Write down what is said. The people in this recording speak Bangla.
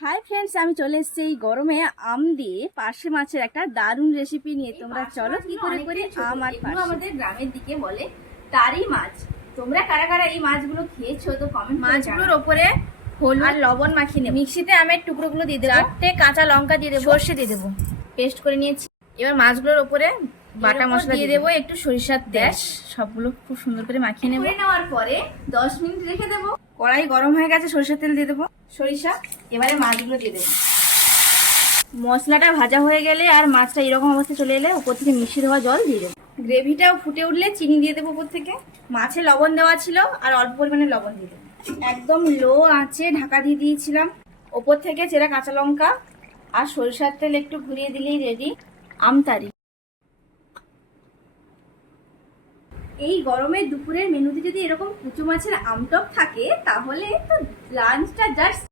হাই ফ্রেন্ডস, আমি চলে এসেছি এই গরমে আম দিয়ে পার্শে মাছের একটা দারুণ রেসিপি নিয়ে। তোমরা চলো কি করে করি আম আর পার্শে। আমাদের গ্রামের দিকে বলে তারি মাছ। তোমরা কারা কারা এই মাছগুলো খেয়েছো তো কমেন্ট। মাছগুলোর ওপরে হলুদ আর লবণ মাখিয়ে নেব। মিক্সিতে আমের টুকরোগুলো দিয়ে দেবো, 4টে কাঁচা লঙ্কা দিয়ে দেবো, সর্ষে দিয়ে দেবো, পেস্ট করে নিয়েছি। এবার মাছগুলোর ওপরে বাটা মশলা দিয়ে দেবো, একটু সরিষার তেল, সবগুলো খুব সুন্দর করে মাখিয়ে নেবো। নেওয়ার পরে 10 মিনিট রেখে দেবো। কড়াই গরম হয়ে গেছে, সরিষার তেল দিয়ে দেবো, সরিষা। এবারে মাছগুলো দিয়ে দেবো। মশলাটা ভাজা হয়ে গেলে আর মাছটা এরকম অবস্থায় চলে এলে উপর থেকে মিশিয়ে দেওয়া জল দিয়ে দেবো। গ্রেভিটাও ফুটে উঠলে চিনি দিয়ে দেবো উপর থেকে। মাছে লবণ দেওয়া ছিল আর অল্প পরিমাণে লবণ দিয়ে দেবো। একদম লো আঁচে ঢাকা দিয়ে দিয়েছিলাম। ওপর থেকে চেরা কাঁচা লঙ্কা আর সরিষার তেল একটু ঘুরিয়ে দিলেই রেডি আমতারি। এই গরমে দুপুরের মেনুতে যদি এরকম কুচো মাছের আমটক থাকে তাহলে তো লাঞ্চটা জাস্ট